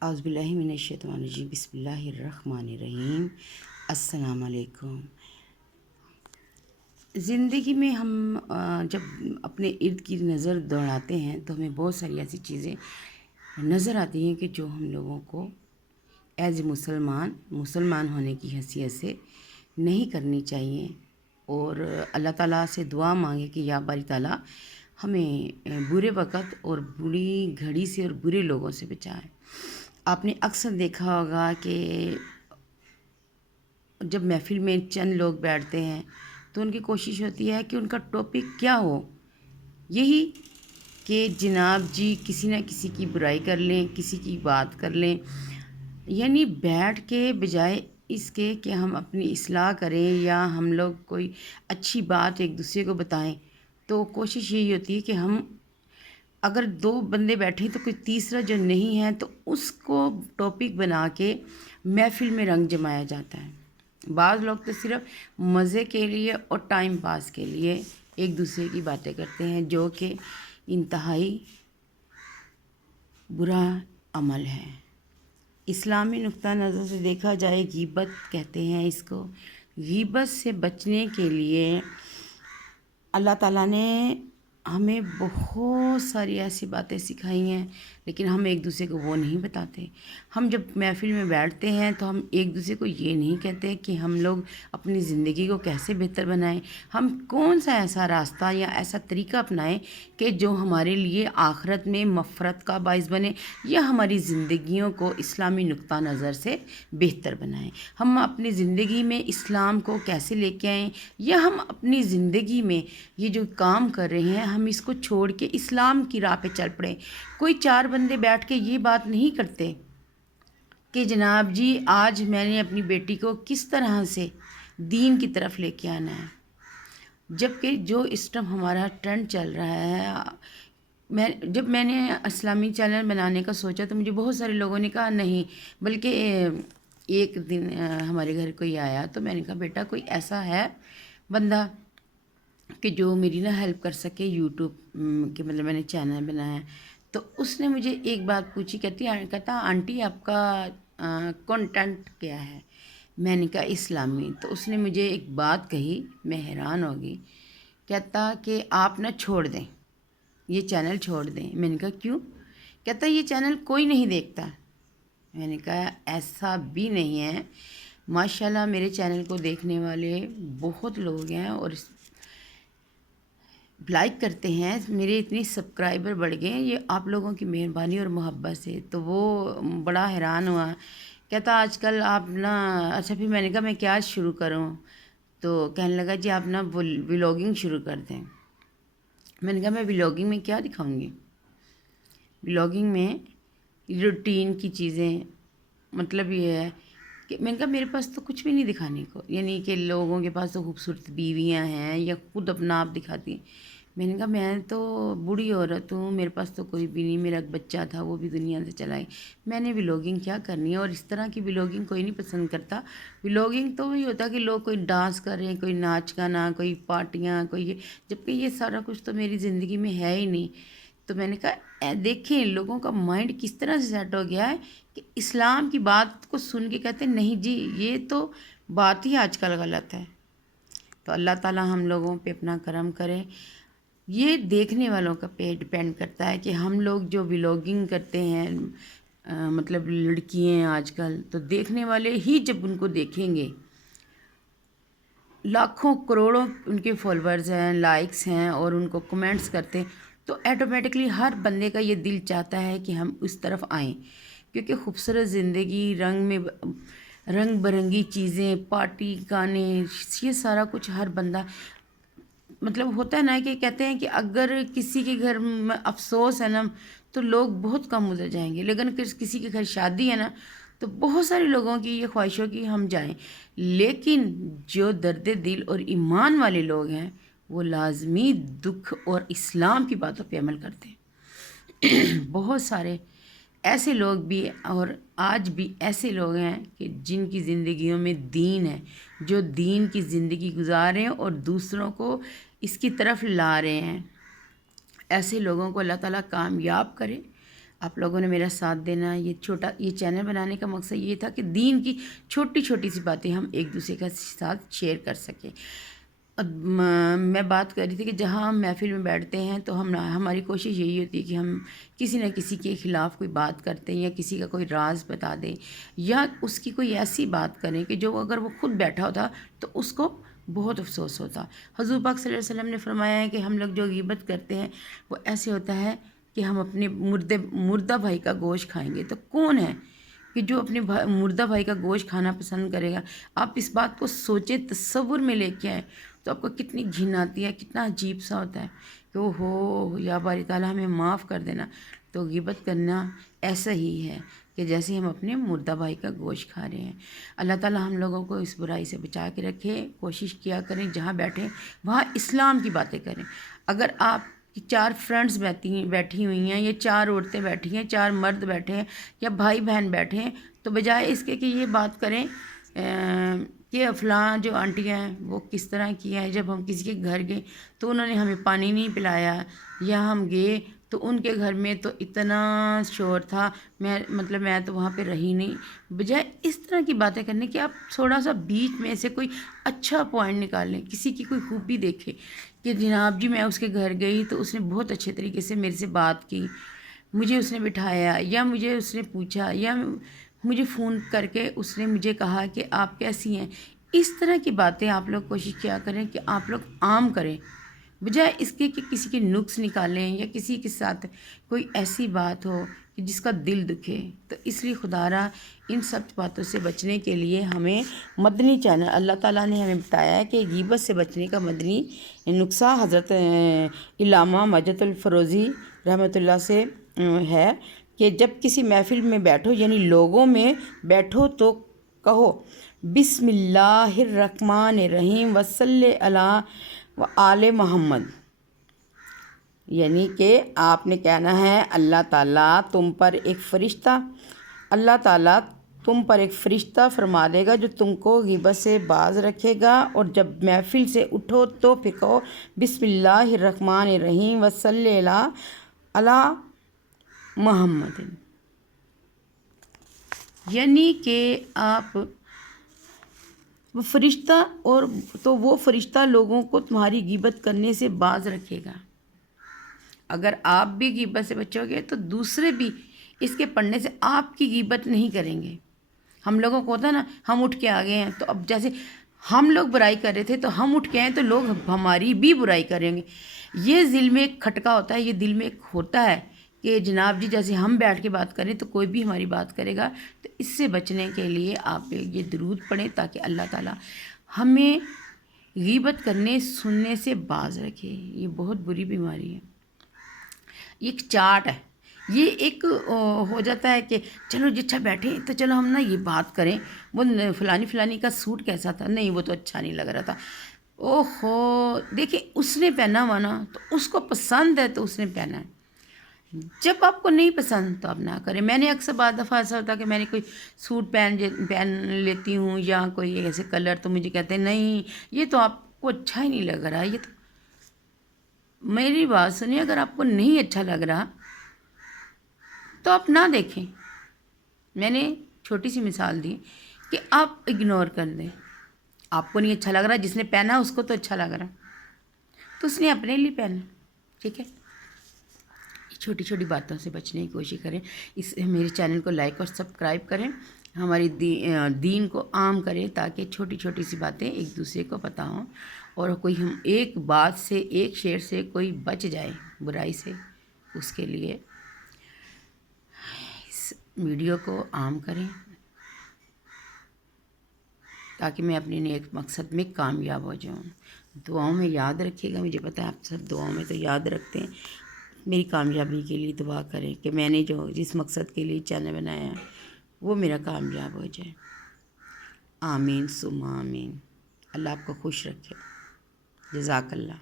اعوذ باللہ من الشیطان الرجیم، بسم اللہ الرحمن الرحیم۔ السلام علیکم۔ زندگی میں ہم جب اپنے ارد گرد نظر دوڑاتے ہیں تو ہمیں بہت ساری ایسی چیزیں نظر آتی ہیں کہ جو ہم لوگوں کو ایز اے مسلمان ہونے کی حیثیت سے نہیں کرنی چاہیے، اور اللہ تعالیٰ سے دعا مانگے کہ یا باری تعالیٰ ہمیں برے وقت اور بری گھڑی سے اور برے لوگوں سے بچائے۔ آپ نے اکثر دیکھا ہوگا کہ جب محفل میں چند لوگ بیٹھتے ہیں تو ان کی کوشش ہوتی ہے کہ ان کا ٹاپک کیا ہو، یہی کہ جناب جی کسی نہ کسی کی برائی کر لیں، کسی کی بات کر لیں، یعنی بیٹھ کے بجائے اس کے کہ ہم اپنی اصلاح کریں یا ہم لوگ کوئی اچھی بات ایک دوسرے کو بتائیں، تو کوشش یہی ہوتی ہے کہ ہم اگر دو بندے بیٹھے تو کوئی تیسرا جو نہیں ہے تو اس کو ٹاپک بنا کے محفل میں رنگ جمایا جاتا ہے۔ بعض لوگ تو صرف مزے کے لیے اور ٹائم پاس کے لیے ایک دوسرے کی باتیں کرتے ہیں، جو کہ انتہائی برا عمل ہے۔ اسلامی نقطہ نظر سے دیکھا جائے غیبت کہتے ہیں اس کو۔ غیبت سے بچنے کے لیے اللہ تعالیٰ نے ہمیں بہت ساری ایسی باتیں سکھائی ہیں، لیکن ہم ایک دوسرے کو وہ نہیں بتاتے۔ ہم جب محفل میں بیٹھتے ہیں تو ہم ایک دوسرے کو یہ نہیں کہتے کہ ہم لوگ اپنی زندگی کو کیسے بہتر بنائیں، ہم کون سا ایسا راستہ یا ایسا طریقہ اپنائیں کہ جو ہمارے لیے آخرت میں مغفرت کا باعث بنے یا ہماری زندگیوں کو اسلامی نقطہ نظر سے بہتر بنائیں۔ ہم اپنی زندگی میں اسلام کو کیسے لے کے آئیں، یا ہم اپنی زندگی میں یہ جو کام کر رہے ہیں ہم اس کو چھوڑ کے اسلام کی راہ پہ چل پڑیں۔ کوئی چار بندے بیٹھ کے یہ بات نہیں کرتے کہ جناب جی آج میں نے اپنی بیٹی کو کس طرح سے دین کی طرف لے کے آنا ہے، جبکہ جو اس ٹائم ہمارا ٹرینڈ چل رہا ہے۔ جب میں نے اسلامی چینل بنانے کا سوچا تو مجھے بہت سارے لوگوں نے کہا نہیں، بلکہ ایک دن ہمارے گھر کوئی آیا تو میں نے کہا بیٹا کوئی ایسا ہے بندہ کہ جو میری نا ہیلپ کر سکے یوٹیوب کے، مطلب میں نے چینل بنایا ہے۔ تو اس نے مجھے ایک بات پوچھی، کہتا آنٹی آپ کا کنٹینٹ کیا ہے؟ میں نے کہا اسلامی۔ تو اس نے مجھے ایک بات کہی، میں حیران ہوگی، کہتا کہ آپ نہ چھوڑ دیں، یہ چینل چھوڑ دیں۔ میں نے کہا کیوں؟ کہتا یہ چینل کوئی نہیں دیکھتا۔ میں نے کہا ایسا بھی نہیں ہے، ماشاءاللہ میرے چینل کو دیکھنے والے بہت لوگ ہیں اور لائک کرتے ہیں، میرے اتنے سبسکرائبر بڑھ گئے ہیں، یہ آپ لوگوں کی مہربانی اور محبت سے۔ تو وہ بڑا حیران ہوا، کہتا آج کل آپ نا اچھا، پھر میں نے کہا میں کیا شروع کروں؟ تو کہنے لگا جی آپ نا ولاگنگ شروع کر دیں۔ میں نے کہا میں ولاگنگ میں کیا دکھاؤں گی؟ ولاگنگ میں روٹین کی چیزیں، مطلب یہ ہے کہ میں نے کہا میرے پاس تو کچھ بھی نہیں دکھانے کو، یعنی کہ لوگوں کے پاس تو خوبصورت بیویاں ہیں یا خود اپنا آپ دکھاتی ہیں۔ میں نے کہا میں تو بوڑھی عورت ہوں، میرے پاس تو کوئی بھی نہیں، میرا ایک بچہ تھا وہ بھی دنیا سے چلا گیا، میں نے ولاگنگ کیا کرنی ہے؟ اور اس طرح کی ولاگنگ کوئی نہیں پسند کرتا۔ ولاگنگ تو وہی ہوتا کہ لوگ کوئی ڈانس کر رہے ہیں، کوئی ناچ گانا، کوئی پارٹیاں، کوئی یہ، جبکہ یہ سارا کچھ تو میری زندگی میں ہے ہی نہیں۔ تو میں نے کہا دیکھیں لوگوں کا مائنڈ کس طرح سے سیٹ ہو گیا ہے کہ اسلام کی بات کو سن کے کہتے ہیں نہیں جی یہ تو بات ہی آج کل غلط ہے۔ تو اللہ تعالیٰ ہم لوگوں پہ اپنا کرم کرے۔ یہ دیکھنے والوں کا پہ ڈپینڈ کرتا ہے کہ ہم لوگ جو ولاگنگ کرتے ہیں، مطلب لڑکیاں آج کل تو دیکھنے والے ہی جب ان کو دیکھیں گے، لاکھوں کروڑوں ان کے فالورز ہیں، لائکس ہیں اور ان کو کمنٹس کرتے ہیں، تو ایٹومیٹکلی ہر بندے کا یہ دل چاہتا ہے کہ ہم اس طرف آئیں، کیونکہ خوبصورت زندگی، رنگ برنگی چیزیں، پارٹی، گانے، یہ سارا کچھ ہر بندہ، مطلب ہوتا ہے نا کہ کہتے ہیں کہ اگر کسی کے گھر میں افسوس ہے نا تو لوگ بہت کم ادھر جائیں گے، لیکن کسی کے گھر شادی ہے نا تو بہت سارے لوگوں کی یہ خواہش ہو کہ ہم جائیں، لیکن جو درد دل اور ایمان والے لوگ ہیں وہ لازمی دکھ اور اسلام کی باتوں پہ عمل کرتے ہیں۔ بہت سارے ایسے لوگ بھی اور آج بھی ایسے لوگ ہیں کہ جن کی زندگیوں میں دین ہے، جو دین کی زندگی گزار رہے ہیں اور دوسروں کو اس کی طرف لا رہے ہیں۔ ایسے لوگوں کو اللہ تعالیٰ کامیاب کرے۔ آپ لوگوں نے میرا ساتھ دینا. یہ چینل بنانے کا مقصد یہ تھا کہ دین کی چھوٹی چھوٹی سی باتیں ہم ایک دوسرے کے ساتھ شیئر کر سکیں. میں بات کر رہی تھی کہ جہاں ہم محفل میں بیٹھتے ہیں تو ہماری کوشش یہی ہوتی ہے کہ ہم کسی نہ کسی کے خلاف کوئی بات کرتے ہیں یا کسی کا کوئی راز بتا دیں یا اس کی کوئی ایسی بات کریں کہ جو اگر وہ خود بیٹھا ہوتا تو اس کو بہت افسوس ہوتا. حضور پاک صلی اللہ علیہ وسلم نے فرمایا ہے کہ ہم لوگ جو غیبت کرتے ہیں وہ ایسے ہوتا ہے کہ ہم اپنے مردہ بھائی کا گوشت کھائیں گے. تو کون ہے کہ جو اپنے مردہ بھائی کا گوشت کھانا پسند کرے گا؟ آپ اس بات کو سوچیں، تصور میں لے کے آئیں تو آپ کو کتنی گھن آتی ہے، کتنا عجیب سا ہوتا ہے کہ او ہو یا باری تعالیٰ ہمیں معاف کر دینا. تو غیبت کرنا ایسا ہی ہے کہ جیسے ہم اپنے مردہ بھائی کا گوشت کھا رہے ہیں. اللہ تعالیٰ ہم لوگوں کو اس برائی سے بچا کے رکھے. کوشش کیا کریں جہاں بیٹھیں وہاں اسلام کی باتیں کریں. اگر آپ کی 4 فرینڈز بیٹھی ہوئی ہیں یا 4 عورتیں بیٹھی ہیں، 4 مرد بیٹھے ہیں یا بھائی بہن بیٹھے ہیں، تو بجائے اس کے کہ یہ بات کریں کہ فلاں جو آنٹی ہیں وہ کس طرح کی ہیں، جب ہم کسی کے گھر گئے تو انہوں نے ہمیں پانی نہیں پلایا، یا ہم گئے تو ان کے گھر میں تو اتنا شور تھا، میں تو وہاں پہ رہی نہیں. بجائے اس طرح کی باتیں کرنے کہ آپ تھوڑا سا بیچ میں سے کوئی اچھا پوائنٹ نکال لیں، کسی کی کوئی خوبی دیکھیں کہ جناب جی میں اس کے گھر گئی تو اس نے بہت اچھے طریقے سے میرے سے بات کی، مجھے اس نے بٹھایا یا مجھے اس نے پوچھا یا مجھے فون کر کے اس نے مجھے کہا کہ آپ کیسی ہیں. اس طرح کی باتیں آپ لوگ کوشش کیا کریں کہ آپ لوگ عام کریں، بجائے اس کے کہ کسی کے نقص نکالیں یا کسی کے ساتھ کوئی ایسی بات ہو کہ جس کا دل دکھے. تو اس لیے خدا را ان سب باتوں سے بچنے کے لیے ہمیں مدنی چینل، اللہ تعالیٰ نے ہمیں بتایا ہے کہ غیبت سے بچنے کا مدنی نسخہ حضرت علامہ مجد الفروزی رحمۃ اللہ سے ہے کہ جب کسی محفل میں بیٹھو یعنی لوگوں میں بیٹھو تو کہو بسم اللہ الرحمن الرحیم وصلی علی و آل محمد. یعنی کہ آپ نے کہنا ہے اللہ تعالیٰ تم پر ایک فرشتہ فرما دے گا جو تم کو غیبت سے باز رکھے گا، اور جب محفل سے اٹھو تو پھر کہو بسم اللہ الرحمن الرحیم وصلی علی محمد. یعنی کہ آپ وہ فرشتہ لوگوں کو تمہاری غیبت کرنے سے باز رکھے گا. اگر آپ بھی غیبت سے بچو گے تو دوسرے بھی اس کے پڑھنے سے آپ کی غیبت نہیں کریں گے. ہم لوگوں کو ہوتا ہے نا، ہم اٹھ کے آ گئے ہیں تو اب جیسے ہم لوگ برائی کر رہے تھے تو ہم اٹھ کے آئیں تو لوگ ہماری بھی برائی کریں گے. یہ دل میں ایک کھٹکا ہوتا ہے، یہ دل میں ایک ہوتا ہے کہ جناب جی جیسے ہم بیٹھ کے بات کریں تو کوئی بھی ہماری بات کرے گا. تو اس سے بچنے کے لیے آپ یہ درود پڑھیں تاکہ اللہ تعالیٰ ہمیں غیبت کرنے سننے سے باز رکھے. یہ بہت بری بیماری ہے، یہ ایک چاٹ ہے. یہ ایک ہو جاتا ہے کہ چلو جی اچھا بیٹھے تو چلو ہم نا یہ بات کریں، وہ فلانی کا سوٹ کیسا تھا، نہیں وہ تو اچھا نہیں لگ رہا تھا، او ہو دیکھیں اس نے پہنا ہوا نا تو اس کو پسند ہے تو اس نے پہنا ہے. جب آپ کو نہیں پسند تو آپ نہ کریں. میں نے اکثر بعض دفعہ ایسا ہوتا کہ میں نے کوئی سوٹ پہن لیتی ہوں یا کوئی ایسے کلر، تو مجھے کہتے ہیں نہیں یہ تو آپ کو اچھا ہی نہیں لگ رہا. یہ تو میری بات سنیے، اگر آپ کو نہیں اچھا لگ رہا تو آپ نہ دیکھیں. میں نے چھوٹی سی مثال دی کہ آپ اگنور کر دیں. آپ کو نہیں اچھا لگ رہا، جس نے پہنا اس کو تو اچھا لگ رہا تو اس نے اپنے لیے پہنا، ٹھیک ہے. چھوٹی چھوٹی باتوں سے بچنے کی کوشش کریں. میرے چینل کو لائک اور سبسکرائب کریں، ہماری دین کو عام کریں تاکہ چھوٹی چھوٹی سی باتیں ایک دوسرے کو پتہ ہوں اور کوئی ہم ایک بات سے، ایک شعر سے کوئی بچ جائے برائی سے. اس کے لیے اس ویڈیو کو عام کریں تاکہ میں اپنے نیک مقصد میں کامیاب ہو جاؤں. دعاؤں میں یاد رکھیے گا، مجھے پتہ ہے آپ سب دعاؤں میں تو یاد رکھتے ہیں. میری کامیابی کے لیے دعا کریں کہ میں نے جس مقصد کے لیے چینل بنایا ہے وہ میرا کامیاب ہو جائے. آمین ثم آمین. اللہ آپ کو خوش رکھے. جزاک اللہ.